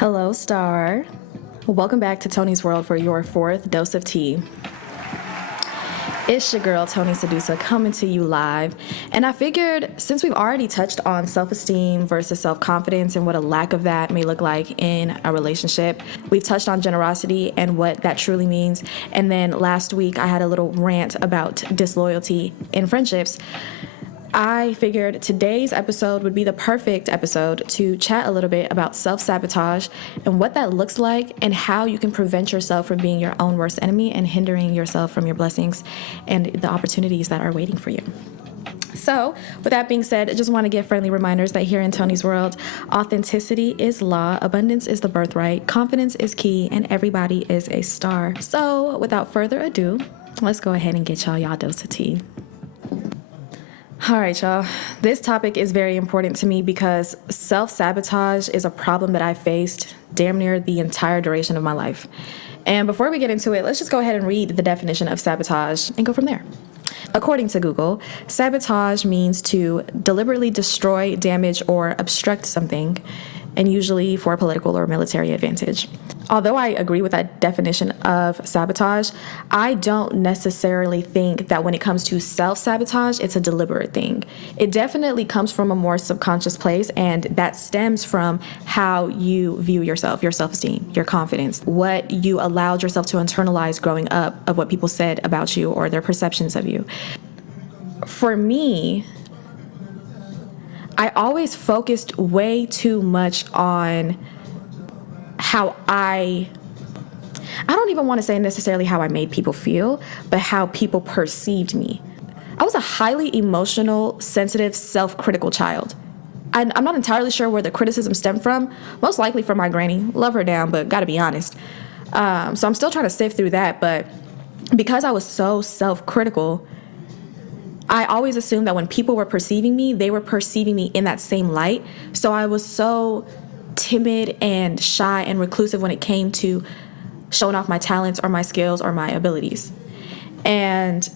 Hello, Star. Welcome back to Toni's World for your fourth dose of tea. It's your girl, Toni Sedusa, coming to you live. And I figured since we've already touched on self-esteem versus self-confidence and what a lack of that may look like in a relationship, we've touched on generosity and what that truly means. And then last week, I had a little rant about disloyalty in friendships. I figured today's episode would be the perfect episode to chat a little bit about self-sabotage and what that looks like and how you can prevent yourself from being your own worst enemy and hindering yourself from your blessings and the opportunities that are waiting for you. So, with that being said, I just want to give friendly reminders that here in Toni's World, authenticity is law, abundance is the birthright, confidence is key, and everybody is a star. So, without further ado, let's go ahead and get y'all dose of tea. All right, y'all. This topic is very important to me because self-sabotage is a problem that I faced damn near the entire duration of my life. And before we get into it, let's just go ahead and read the definition of sabotage and go from there. According to Google, sabotage means to deliberately destroy, damage, or obstruct something, and usually for political or military advantage. Although I agree with that definition of sabotage, I don't necessarily think that when it comes to self-sabotage, it's a deliberate thing. It definitely comes from a more subconscious place, and that stems from how you view yourself, your self-esteem, your confidence, what you allowed yourself to internalize growing up of what people said about you or their perceptions of you. For me, I always focused way too much on how I don't even want to say necessarily how I made people feel, but how people perceived me. I was a highly emotional, sensitive, self-critical child. I'm not entirely sure where the criticism stemmed from, most likely from my granny. Love her down, but gotta be honest. So I'm still trying to sift through that, but because I was so self-critical, I always assumed that when people were perceiving me, they were perceiving me in that same light. So I was so timid and shy and reclusive when it came to showing off my talents or my skills or my abilities. And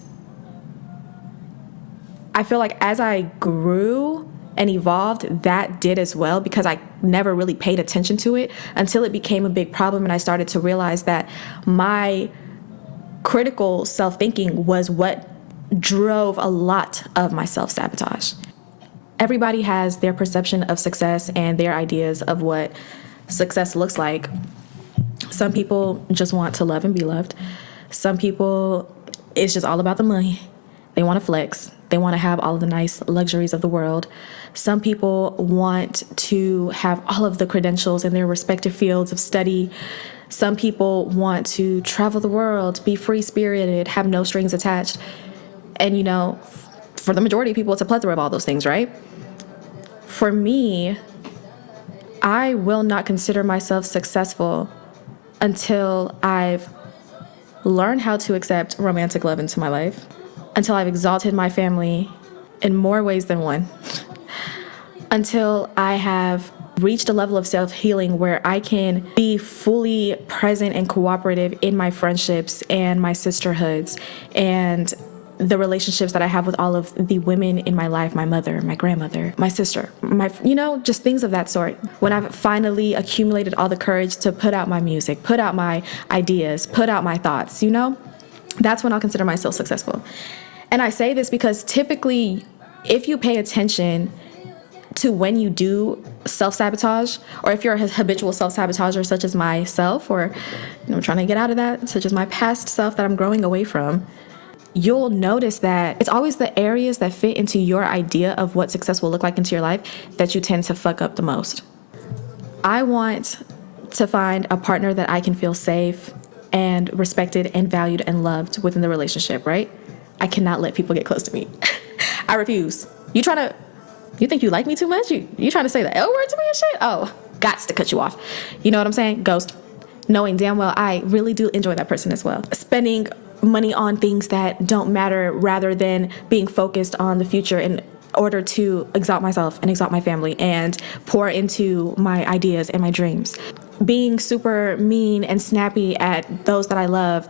I feel like as I grew and evolved, that did as well, because I never really paid attention to it until it became a big problem and I started to realize that my critical self-thinking was what drove a lot of my self-sabotage. Everybody has their perception of success and their ideas of what success looks like. Some people just want to love and be loved. Some people, it's just all about the money. They want to flex. They want to have all of the nice luxuries of the world. Some people want to have all of the credentials in their respective fields of study. Some people want to travel the world, be free-spirited, have no strings attached. And, for the majority of people, it's a plethora of all those things, right? For me, I will not consider myself successful until I've learned how to accept romantic love into my life, until I've exalted my family in more ways than one, until I have reached a level of self-healing where I can be fully present and cooperative in my friendships and my sisterhoods and the relationships that I have with all of the women in my life, my mother, my grandmother, my sister, just things of that sort. When I've finally accumulated all the courage to put out my music, put out my ideas, put out my thoughts, that's when I'll consider myself successful. And I say this because typically, if you pay attention to when you do self-sabotage, or if you're a habitual self-sabotager such as myself, or trying to get out of that, such as my past self that I'm growing away from, you'll notice that it's always the areas that fit into your idea of what success will look like into your life that you tend to fuck up the most. I want to find a partner that I can feel safe and respected and valued and loved within the relationship, right? I cannot let people get close to me. I refuse. You think you like me too much? You trying to say the L word to me and shit? Oh, gots to cut you off. You know what I'm saying? Ghost. Knowing damn well I really do enjoy that person as well. Spending money on things that don't matter rather than being focused on the future in order to exalt myself and exalt my family and pour into my ideas and my dreams. Being super mean and snappy at those that I love,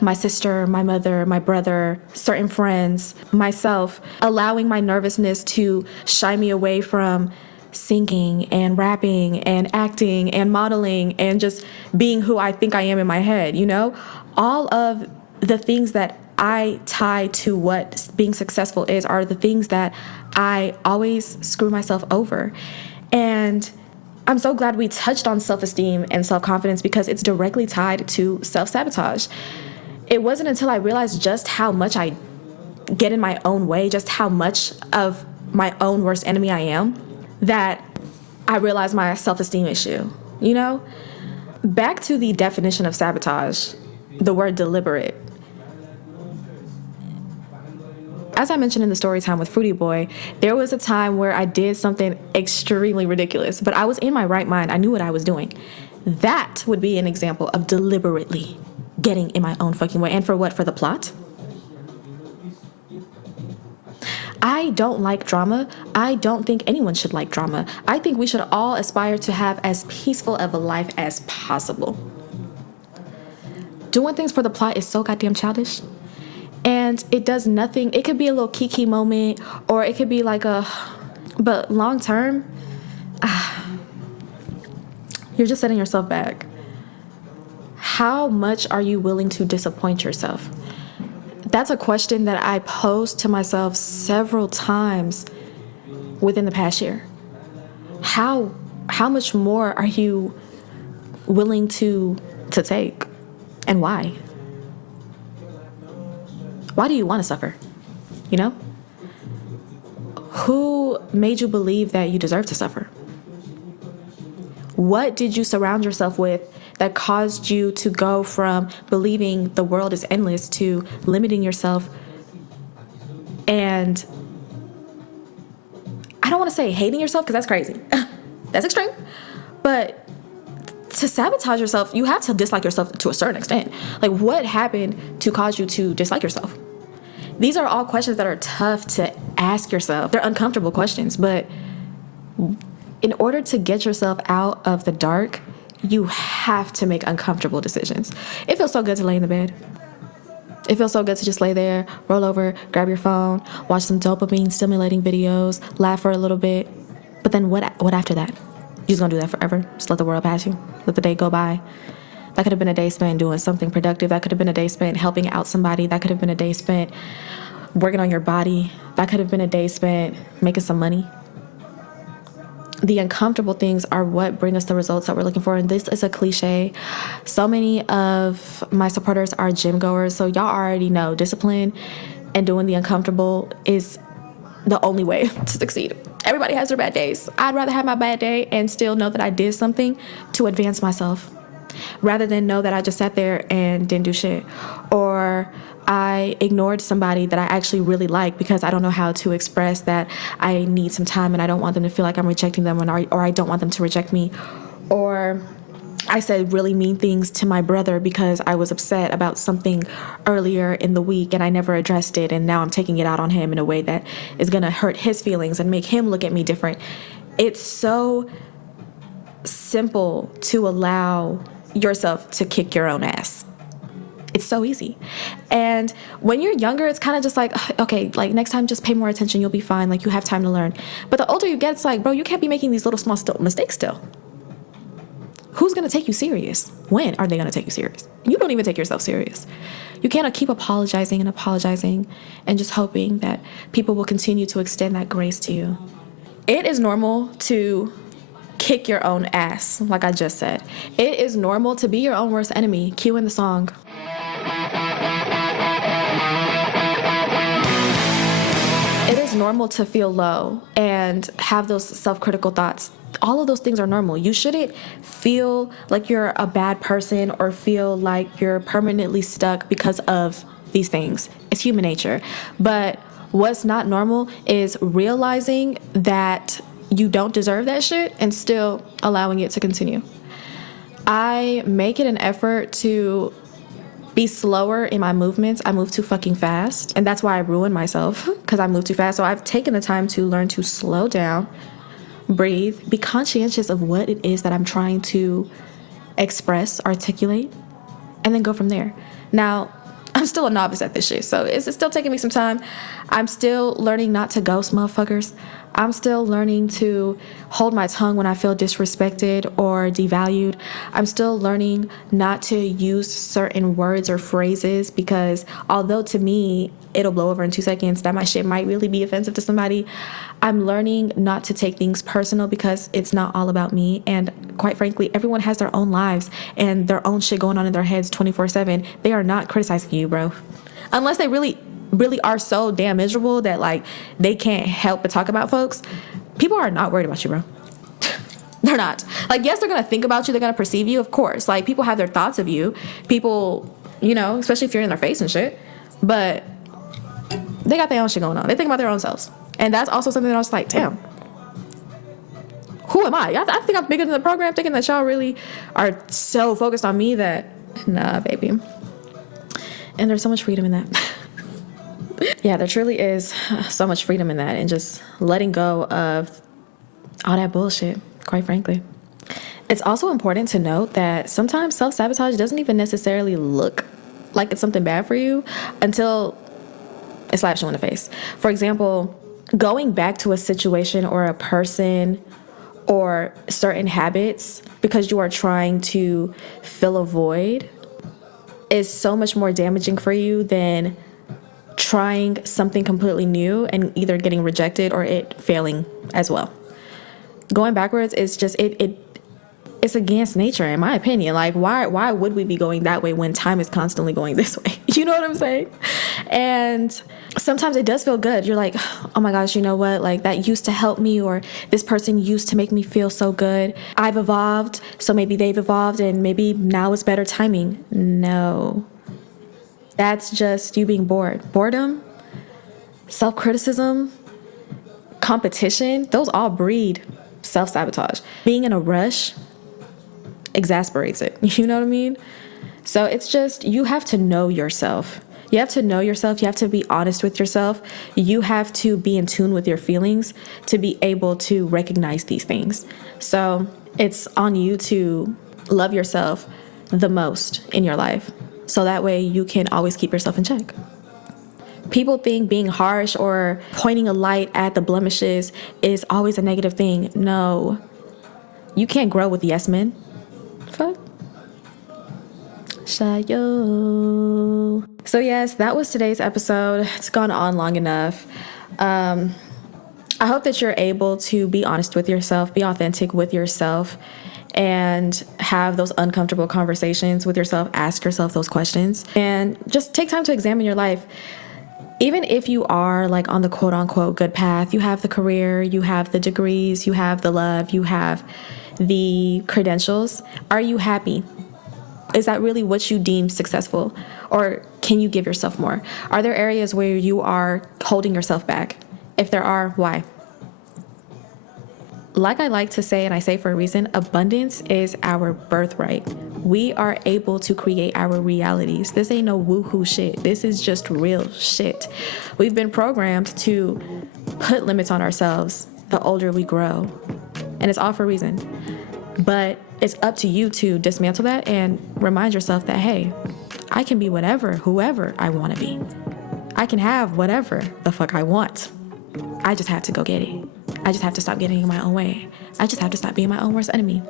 my sister, my mother, my brother, certain friends, myself, allowing my nervousness to shy me away from singing and rapping and acting and modeling and just being who I think I am in my head, you know? All of the things that I tie to what being successful is are the things that I always screw myself over. And I'm so glad we touched on self-esteem and self-confidence because it's directly tied to self-sabotage. It wasn't until I realized just how much I get in my own way, just how much of my own worst enemy I am, that I realized my self-esteem issue, you know? Back to the definition of sabotage, the word deliberate. As I mentioned in the story time with Fruity Boy, there was a time where I did something extremely ridiculous, but I was in my right mind. I knew what I was doing. That would be an example of deliberately getting in my own fucking way. And for what? For the plot? I don't like drama. I don't think anyone should like drama. I think we should all aspire to have as peaceful of a life as possible. Doing things for the plot is so goddamn childish. And it does nothing. It could be a little kiki moment, or it could be like but long term, you're just setting yourself back. How much are you willing to disappoint yourself? That's a question that I posed to myself several times within the past year. How much more are you willing to take, and why? Why do you want to suffer? You know? Who made you believe that you deserve to suffer? What did you surround yourself with that caused you to go from believing the world is endless to limiting yourself? And I don't want to say hating yourself because that's crazy. That's extreme. But to sabotage yourself, you have to dislike yourself to a certain extent. Like, what happened to cause you to dislike yourself? These are all questions that are tough to ask yourself. They're uncomfortable questions, but in order to get yourself out of the dark, you have to make uncomfortable decisions. It feels so good to lay in the bed. It feels so good to just lay there, roll over, grab your phone, watch some dopamine stimulating videos, laugh for a little bit. But then what after that? You're just gonna do that forever? Just let the world pass you? Let the day go by? That could have been a day spent doing something productive. That could have been a day spent helping out somebody. That could have been a day spent working on your body. That could have been a day spent making some money. The uncomfortable things are what bring us the results that we're looking for. And this is a cliche. So many of my supporters are gym goers. So y'all already know discipline and doing the uncomfortable is the only way to succeed. Everybody has their bad days. I'd rather have my bad day and still know that I did something to advance myself, rather than know that I just sat there and didn't do shit, or I ignored somebody that I actually really like because I don't know how to express that I need some time and I don't want them to feel like I'm rejecting them, or I don't want them to reject me, or I said really mean things to my brother because I was upset about something earlier in the week and I never addressed it, and now I'm taking it out on him in a way that is going to hurt his feelings and make him look at me different. It's so simple to allow yourself to kick your own ass. It's so easy. And when you're younger, it's kind of just like, okay, like next time just pay more attention, you'll be fine, like you have time to learn. But the older you get, it's like, bro, you can't be making these little small mistakes still. Who's going to take you serious? When are they going to take you serious? You don't even take yourself serious. You can't keep apologizing and just hoping that people will continue to extend that grace to you. It is normal to kick your own ass, like I just said. It is normal to be your own worst enemy. Cue in the song. It is normal to feel low and have those self-critical thoughts. All of those things are normal. You shouldn't feel like you're a bad person or feel like you're permanently stuck because of these things. It's human nature. But what's not normal is realizing that you don't deserve that shit and still allowing it to continue. I make it an effort to be slower in my movements. I move too fucking fast, and that's why I ruin myself, because I move too fast. So I've taken the time to learn to slow down, breathe, be conscientious of what it is that I'm trying to express, articulate, and then go from there. Now, I'm still a novice at this shit, so it's still taking me some time. I'm still learning not to ghost motherfuckers. I'm still learning to hold my tongue when I feel disrespected or devalued. I'm still learning not to use certain words or phrases because although to me it'll blow over in 2 seconds that my shit might really be offensive to somebody, I'm learning not to take things personal because it's not all about me. And quite frankly, everyone has their own lives and their own shit going on in their heads 24/7. They are not criticizing you, bro. Unless they really are so damn miserable that like they can't help but talk about folks. People are not worried about you, bro. They're not. Like, yes, they're gonna think about you, they're gonna perceive you, of course. Like, people have their thoughts of you. People, especially if you're in their face and shit. But they got their own shit going on. They think about their own selves. And that's also something that I was like, damn, who am I? I think I'm bigger than the program, thinking that y'all really are so focused on me that, nah, baby. And there's so much freedom in that. Yeah, there truly is so much freedom in that and just letting go of all that bullshit, quite frankly. It's also important to note that sometimes self-sabotage doesn't even necessarily look like it's something bad for you until it slaps you in the face. For example, going back to a situation or a person or certain habits because you are trying to fill a void is so much more damaging for you than trying something completely new and either getting rejected or it failing as well. Going backwards is just it's against nature, in my opinion. Like, why would we be going that way when time is constantly going this way? You know what I'm saying? And sometimes it does feel good. You're like, oh my gosh, you know what? Like, that used to help me, or this person used to make me feel so good. I've evolved, so maybe they've evolved, and maybe now is better timing. No. That's just you being bored. Boredom, self-criticism, competition, those all breed self-sabotage. Being in a rush exasperates it. You know what I mean? So it's just, you have to know yourself. You have to know yourself. You have to be honest with yourself. You have to be in tune with your feelings to be able to recognize these things. So it's on you to love yourself the most in your life. So that way you can always keep yourself in check. People think being harsh or pointing a light at the blemishes is always a negative thing. No. You can't grow with yes men. Fuck. Shayo. So yes, that was today's episode. It's gone on long enough. I hope that you're able to be honest with yourself, be authentic with yourself, and have those uncomfortable conversations with yourself. Ask yourself those questions and just take time to examine your life. Even if you are like on the quote unquote good path, you have the career, you have the degrees, you have the love, you have the credentials. Are you happy? Is that really what you deem successful? Or can you give yourself more? Are there areas where you are holding yourself back? If there are, why? Like I like to say, and I say for a reason, abundance is our birthright. We are able to create our realities. This ain't no woohoo shit. This is just real shit. We've been programmed to put limits on ourselves the older we grow. And it's all for a reason. But it's up to you to dismantle that and remind yourself that, hey, I can be whatever, whoever I want to be. I can have whatever the fuck I want. I just have to go get it. I just have to stop getting in my own way. I just have to stop being my own worst enemy.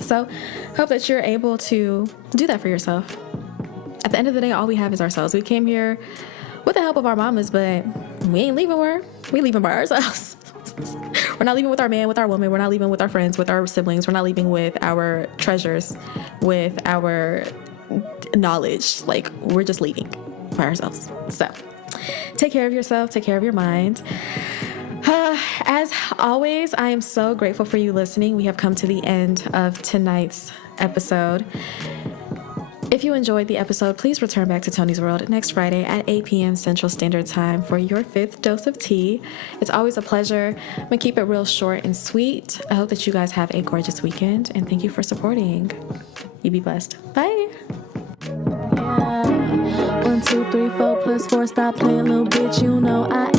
So hope that you're able to do that for yourself. At the end of the day, all we have is ourselves. We came here with the help of our mamas, but we ain't leaving where we leaving by ourselves. We're not leaving with our man, with our woman. We're not leaving with our friends, with our siblings. We're not leaving with our treasures, with our knowledge. Like, we're just leaving by ourselves. So take care of yourself. Take care of your mind. As always, I am so grateful for you listening. We have come to the end of tonight's episode. If you enjoyed the episode, please return back to Toni's World next Friday at 8 p.m. Central Standard Time for your 5th dose of tea. It's always a pleasure. I'm going to keep it real short and sweet. I hope that you guys have a gorgeous weekend, and thank you for supporting. You be blessed. Bye. Yeah. 1, 2, 3, 4 plus 4. Stop playing, little bitch. You know I